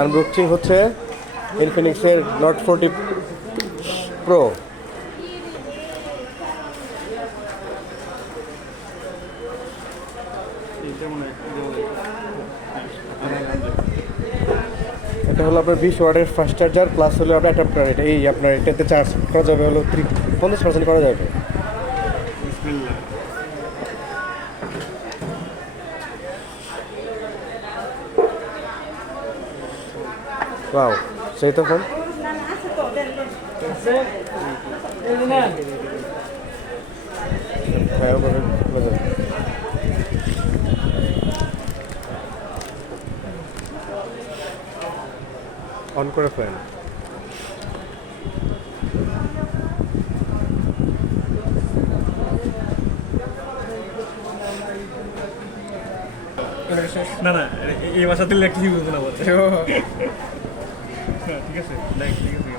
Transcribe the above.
Unboxing হচ্ছে ইনফিনিক্সের note 40 pro. এটা হলো আপনার 20 ওয়াটের ফাস্ট চার্জার প্লাস হলো আপনার অ্যাডাপ্টার। এটা এই আপনার এটাতে চার্জ করা যাবে হলো 50% করা যাবে। ওয়াও, সেই তো ফোন। অন করে ফেলেন। না না এই ভাষা দিলে কি বুঝবো না বলতে। ঠিক আছে ঠিক আছে।